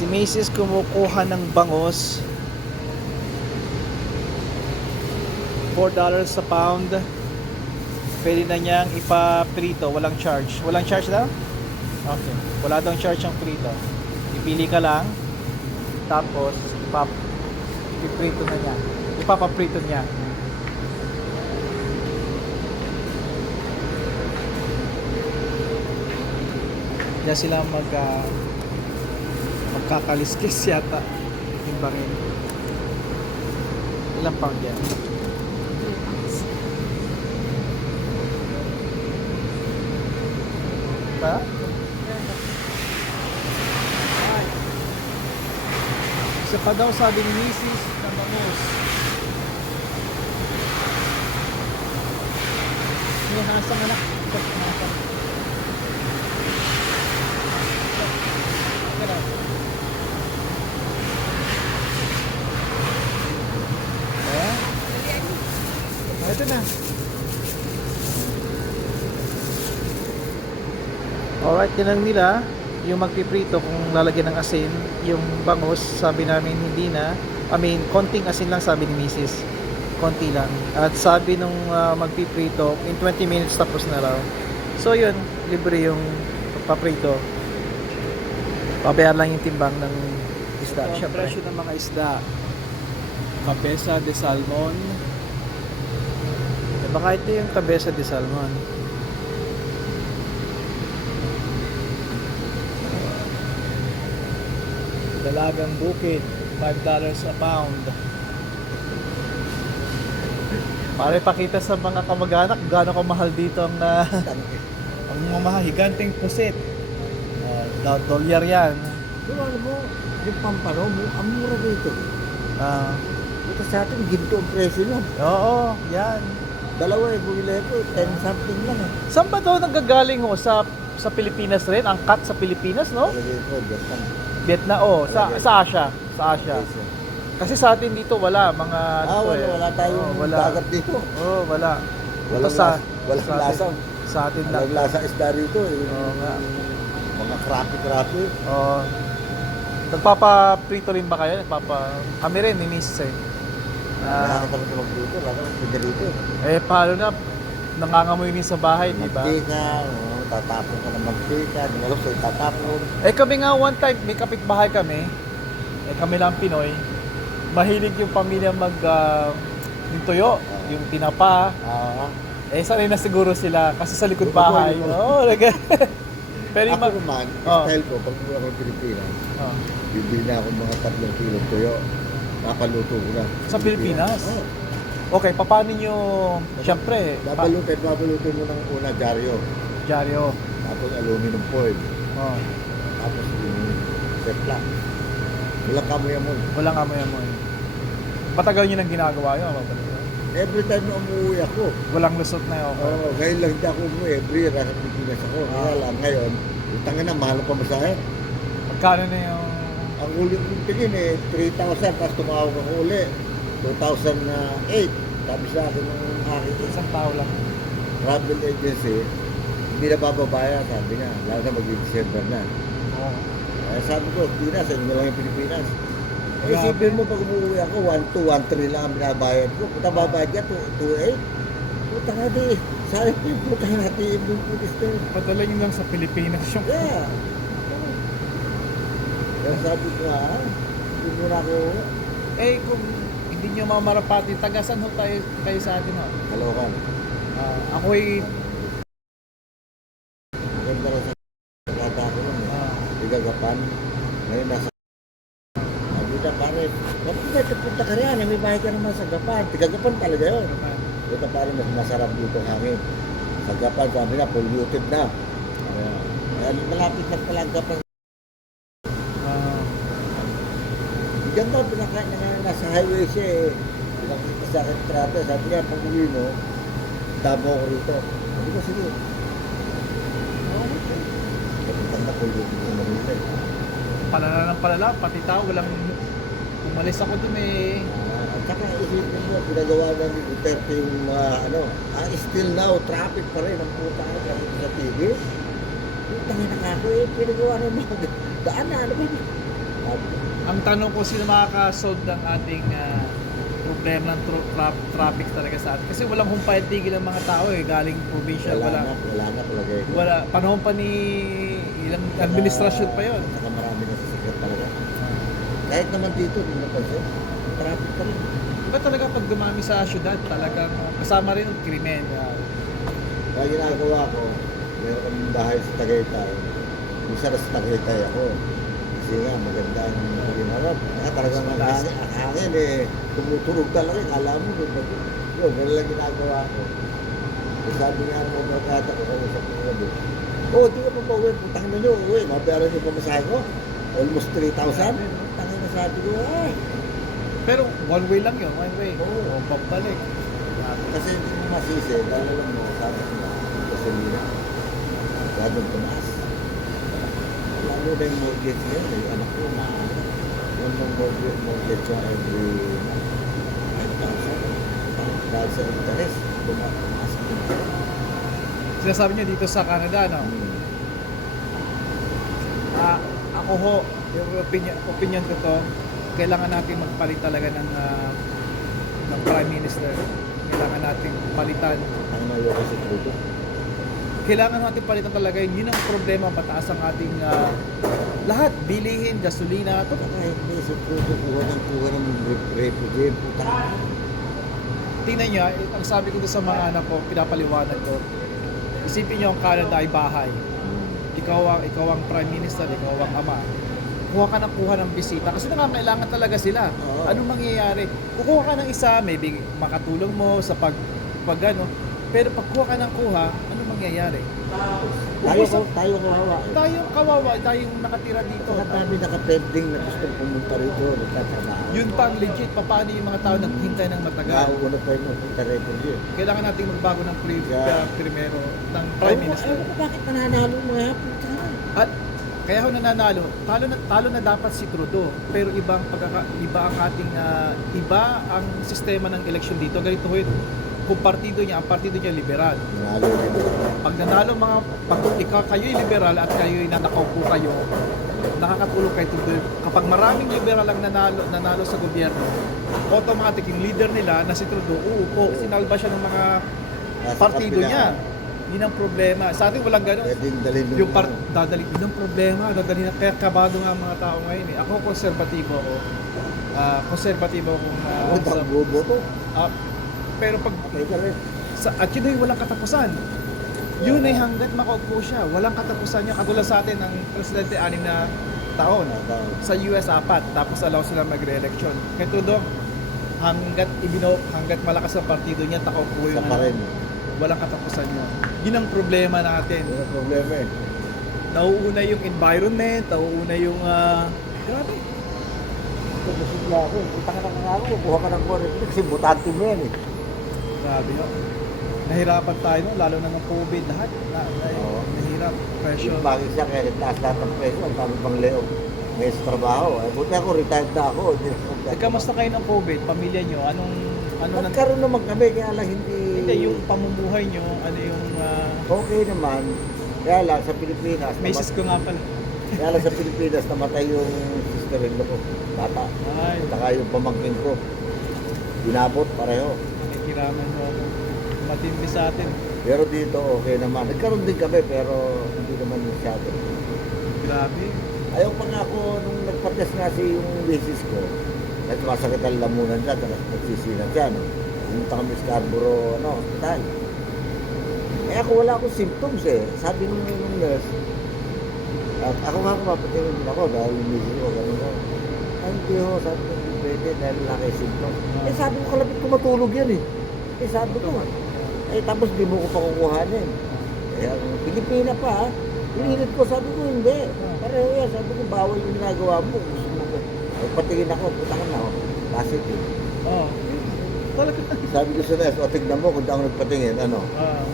Si Macy's kumukuha ng bangos. $4 sa pound. Pwede na niyang ipa-prito. Walang charge. Walang charge daw? Okay. Wala daw charge ang prito. Ipili ka lang. Tapos, ipap iprito na niya. Ipapaprito niya. Diyan sila mag ah, magkakaliskis yata yung bangin. Ilang pound yan? Pa? Isa pa daw sabi ni Mrs. na bangus. May hasang anak. Na hasang. Alright, tinanong nila yung magpiprito kung lalagyan ng asin, yung bangus, sabi namin hindi na. I mean, konting asin lang sabi ni Mrs. Konti lang. At sabi nung ah, magpiprito, in 20 minutes tapos na raw. So yun, libre yung paprito. Pabayar lang yung timbang ng isda. Ang Syempre. presyo ng mga isda. Cabeza de salmon. Eh, baka ito yung cabeza de salmon. Dalagang bukid. $5 a pound. Para ipakita sa mga kamag-anak gaano kamahal dito ang uh, ang mga mahiganteng pusit. Uh, dolyar yan. Pero alam mo, yung pampano mo, ang mura dito. Ah, Ito sa atin, ginto ang presyo nun. oo, yan. Dalawa eh, bumili ko, 10 something lang eh. Saan ba daw nanggagaling ho? Sa sa Pilipinas rin? Ang cut sa Pilipinas, no? Talaga ko, Vietnam. Vietnam, oh, sa, sa Asia. Sa Asia. Presyo. Kasi sa atin dito wala, mga... Ah, ano wala, eh. wala tayong Oo, wala. dagat dito. Oo, wala. Ito sa, walang sa atin- lasa. Sa atin lang. Walang lasa isda rito eh. Oo nga. Mga crappy-crappy. Oo. Nagpapa-prito rin ba kayo? Nagpapa... Kami rin, ni Miss eh. Ah, mga dito, wala rito. eh, paano na? Nangangamoy din sa bahay, di ba? Mantika, oh, tatapon ka ng mantika, dinalok sa'yo tatapon. Eh kami nga one time, may kapitbahay kami. Eh kami lang Pinoy. Mahilig yung pamilya mag ah, yung tuyo, yung tinapa. Ah, Eh sanay na siguro sila kasi sa likod Oo, bahay. oo. Oo, oh, Pero yung ako naman, Oh. style ko, pag ako ng Pilipinas, oh, bibili na ako mga tatlong kilo tuyo. Napaluto ko na. Sa Pilipinas? Oo. Okay, paano nyo, syempre, pa- Babalutin, babalutin mo ng una dyaryo. dyaryo. Tapos aluminum foil. Oh, Tapos yung Ziploc. Walang kamoy-amoy. walang amoy-amoy. Patagal nyo nang ginagawa yun. mabalik. Every time na umuwi ako, Walang lusot na yun. oh, ngayon lang hindi ako umuwi. Every year nasa Pilipinas ako. Kaya Ah. lang ngayon, utang na, mahal pa masahe. Magkano na yung... Ang uli kong tingin eh, 3,000. Tapos tumawag ako uli. 2008. Sabi sa akin ng aking Isang tao lang. travel agency, hindi na bababaya, sabi niya. Lalo na mag-December na. Oh. Kaya sabi ko, Pilipinas, sa inyo lang yung Pilipinas. Eh, isipin mo pag umuwi ako, 1-2, 1-3 lang ang binabayad ko. Puta babayad ka, 2-8. Puta nga di. Sabi ko, puta natin yung pulis na yun. Padala nyo lang sa Pilipinas yung... Yeah. Kaya sabi ko, ah, hindi muna ako, Eh, kung hindi nyo mamarapati, tagasan ho tayo, kayo sa atin ho. kalokan. Ah, ako'y... Maganda rin sa kata ko nun. eh. ah, Igagapan. Ngayon nasa na pare, dito punta ka riyan? Eh, May bahay ka naman sa Gapan. Tigagapan talaga yun. Ito pare, mas masarap dito ang hangin. Sa Gapan, sabi na, polluted na. Kaya, kaya malapit na pala ang Gapan. ah, Diyan daw, pinaka, na, nasa highway siya eh. Pinakita sa akin travel. Sabi niya, pag uwi mo, damo ko rito. Sabi ko, sige. Kapag na polluted sa Manila eh. palala ng palala, pati tao, walang... Umalis ako dun eh. Ah, At saka isipin mo, pinagawa na ni Duterte yung mga ano, ah, still now, traffic pa rin ang puta ka kasi sa TV. Putang ina ka ako eh, pinagawa na yung mga daan na, ano ba? Ang tanong ko, sino makakasolve ng ating ah, problema ng tro- tra- traffic talaga sa atin? Kasi walang humpayat tigil ang mga tao eh, galing probinsya, Wala wala. na, wala na talaga. eh. Wala, panahon pa ni ilang administrasyon pa yon. Saka marami na sasakyan talaga. Kahit naman dito, hindi napansin. Traffic pa rin. Iba talaga pag dumami sa syudad, talagang kasama rin ang krimen. ah. Kaya ginagawa ko, meron kaming bahay sa Tagaytay. Minsan sa Tagaytay ako. Nga, maganda ang paginawa. Kaya talagang ang hangin, ang hangin eh, tumuturog talaga. Kala mo, ba? Yun, ganun lang ginagawa ko. So, sabi nga ng mga barkada ko, sa mga gabi, Oh, di ka pa pa uwi. Putang na nyo, uwi. Mabayaran nyo pa masahe ko. Almost 3,000. Putang na sabi ko, ay. Pero one way lang yun, one way. Oo. O pabalik. Kasi hindi mo masisi, lalo lang mo, sabi ko na, gasolina. Tumaas. Lalo na yung mortgage ngayon, eh, anak ko na, one ng mortgage, mortgage ko every month. 5,000. Dahil sa interest, tumaas. tumaas, tumaas. Sinasabi nyo dito sa Canada, no? Hmm. Ah, ako ho, yung opinion, opinion ko to, kailangan natin magpalit talaga ng, ah, ng Prime Minister. Kailangan natin palitan. Ang mayo kasi truto. Kailangan natin palitan talaga yun. Yun ang problema, mataas ang ating ah, lahat. Bilihin, gasolina, to. Baka hindi sa truto, kuha ng kuha ng refugee. Putang Tingnan nyo, eh, ang sabi ko sa mga anak ko, pinapaliwanag ko. Isipin nyo ang Canada ay bahay. Ikaw ang, ikaw ang Prime Minister, ikaw ang ama. Kuha ka ng kuha ng bisita kasi nangangailangan talaga sila. Oo. Anong mangyayari? Kukuha ka ng isa, maybe makatulong mo sa pag, pag ano. Pero pag kuha ka ng kuha, anong mangyayari? Tayo, tayo kawawa. Tayong kawawa, tayong nakatira dito. Saka dami nakapending na gusto pumunta rito, nagtatrabaho. Yun pa ang legit, paano yung mga tao naghintay ng matagal? Nauuna pa yung punta refugee. Kailangan nating magbago ng pre, Yeah. primero ng Prime Minister. ewan ko bakit nananalo mo eh, puta. At kaya ho nananalo, talo na talo na dapat si Trudeau. Pero ibang pagkaka, iba ang ating ah, iba ang sistema ng eleksyon dito. Ganito ho yun. Kung partido niya, ang partido niya liberal. Nanalo. Pag nanalo mga pag ikaw kayo'y liberal at kayo'y nanakaupo kayo, nakakatulong kay Trudeau. Kapag maraming liberal ang nanalo nanalo sa gobyerno, automatic yung leader nila na si Trudeau, uupo, sinalba siya ng mga Nasa partido niya. Yun ang problema. Sa atin walang ganun Pwedeng dalhin yung part dadali yun ang problema dadali na kaya kabado nga ang mga tao ngayon eh ako konserbatibo ako ah konserbatibo akong ah, Ako, sa- takbo to. ah, pero pag sa, at yun ay walang katapusan yun ay hanggat makaupo siya walang katapusan niya katulad sa atin ang presidente anim na taon sa US apat tapos alaw sila magre-election kaya Trudeau hanggat ibino hanggat malakas ang partido niya takaupo Sa yun pa rin. walang katapusan yun yun ang problema natin Yun ang problema eh. nauuna yung environment, nauuna yung ah, grabe. Ito, masigla ako. Puta ka nga ako. Kuha ka ng correct kasi butante mo yan eh. Grabe no. Nahirapan tayo no, lalo na ng COVID lahat. Na, na, Oo. Nahirap, pressure. Yung bagay siya kaya nagtaas lahat ng peso. Ang dami pang leo. May trabaho. Eh, buti ako, retired na ako. Hindi ako Eh, kamusta kayo ng COVID? Pamilya nyo? Anong ano nang Nagkaroon naman kami, kaya lang hindi... hindi yung pamumuhay nyo, ano yung ah, Okay naman. Kaya lang sa Pilipinas, misis ko nga pala. kaya lang sa Pilipinas, namatay yung sister-in-law ko. Bata. Ay, Saka yung pamangkin ko. Binabot pareho. Nakikiraman mo ako. Matindi sa atin. Pero dito, okay naman. Nagkaroon din kami, pero hindi naman masyado. Grabe. Ayaw pa nga ako, nung nagpates nga si yung misis ko, nagmasakit ang lamunan dyan, tapos nagsisinan dyan. Pumunta kami sa Scarborough, ano, hospital. Eh ako wala akong symptoms eh. Sabi nung, nung nurse, at ako nga kumapatingin din ako dahil yung misis ko, ganun ko. Ay, hindi ho, sabi ko, pwede dahil wala kayo symptoms. Eh sabi ko, kalapit ko matulog yan eh. Eh sabi ko, eh tapos di mo ko pa kukuhanin. Eh, ang Pilipina pa ha. Pinilit ko, sabi ko, hindi. Pareho yan, sabi ko, bawal yung ginagawa mo. Gusto mo ko. Eh, patingin ako, puta ka na, oh. Positive. Oh. Talaga. Sabi ko sa nurse, o tignan mo kung ako nagpatingin, ano. Ah.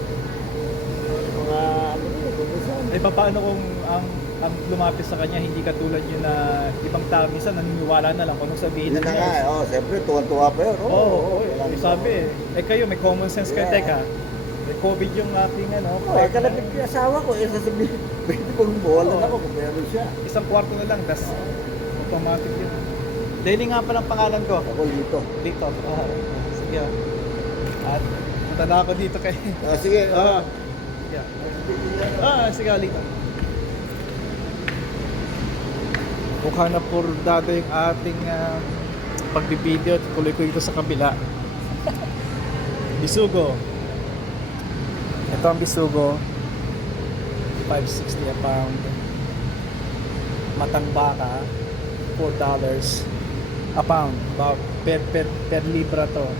Mga, ano yun, kondisyon. Eh paano kung ang ang lumapit sa kanya hindi katulad yun na ibang tao minsan naniniwala na lang kung anong sabihin Yun ng na nga, eh, oh, siyempre, tuwan-tuwa pa yun. Oo, Oo, oh, oh, wala eh, sabi eh. Eh kayo, may common sense kayo. Yeah. Teka, may COVID yung aking ano. Oh, eh, partner. kalapit yung asawa ko, eh, sasabihin, pwede kong bawalan ako kung meron siya. Isang kwarto na lang, das automatic yun. Denny nga pala ang pangalan ko. Ako dito. Dito. Ah, sige. At na ako dito kay... Ah, sige. Ah. Sige. Ah, sige, Alita. Mukhang na dado yung ating uh, pagbibideo at tuloy ko dito sa kabila. bisugo. Ito ang bisugo. 560 a pound. Matang baka, $4 a pound. Ba- Per, per, per libra to.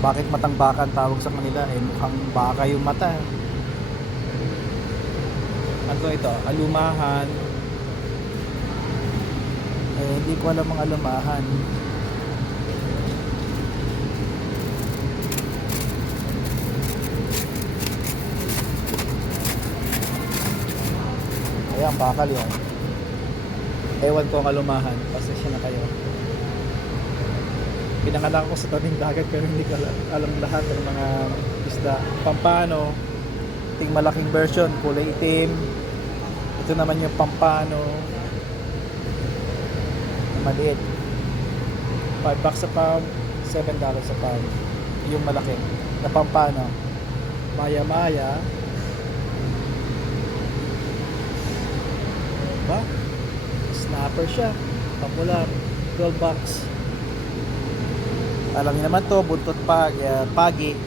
Bakit matang baka ang tawag sa kanila? Eh, mukhang baka yung mata. Ano ito? Alumahan. Eh, hindi ko alam ang alumahan. Ayan, bakal yun. Ewan ko ang alumahan. Pasensya na kayo. Pinangalan ko sa tabing dagat pero hindi ko alam lahat ng mga isda. Pampano, ting malaking version, kulay itim. Ito naman yung pampano. Maliit. 5 bucks a pound, 7 dollars a pound. Yung malaki. Na pampano. Maya-maya. Ba? Snapper siya. Popular. 12 bucks. Alam niyo naman to, buntot pag, uh, pagi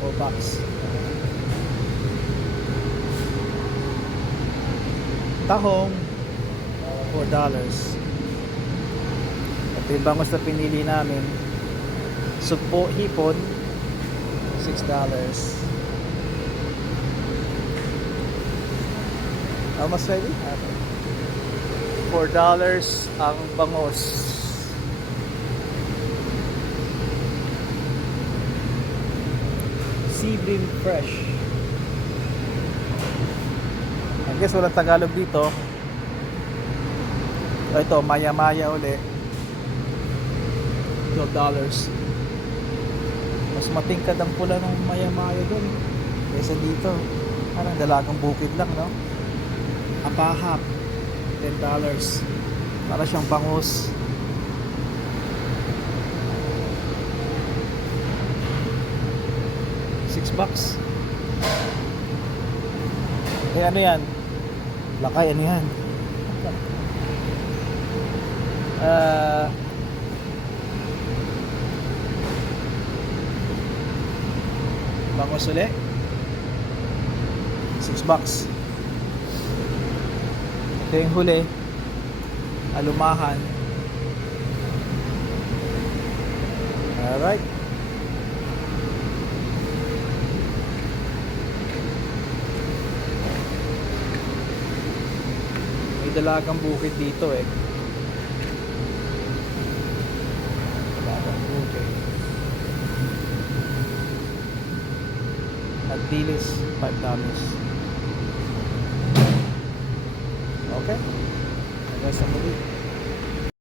o box. Tahong, $4. dollars. Yung bangos na pinili namin. Sugpo, hipon, $6. dollars. Almost ready? $4 dollars ang bangos. Sea Fresh. I guess walang Tagalog dito. Ito, Maya Maya uli. $12. dollars. Mas matingkad ang pula ng Maya Maya doon. Kaysa dito. Parang dalagang bukid lang, no? Apahap. $10. dollars. Para siyang bangus. Six bucks. Eh ano yan? Lakay, ano yan? Ah... Bangos uli. Six bucks. Ito yung huli. Alumahan. Alright. May dalagang bukid dito eh. Dalagang bukid. At dilis, $5. Okay? Hanggang sa muli.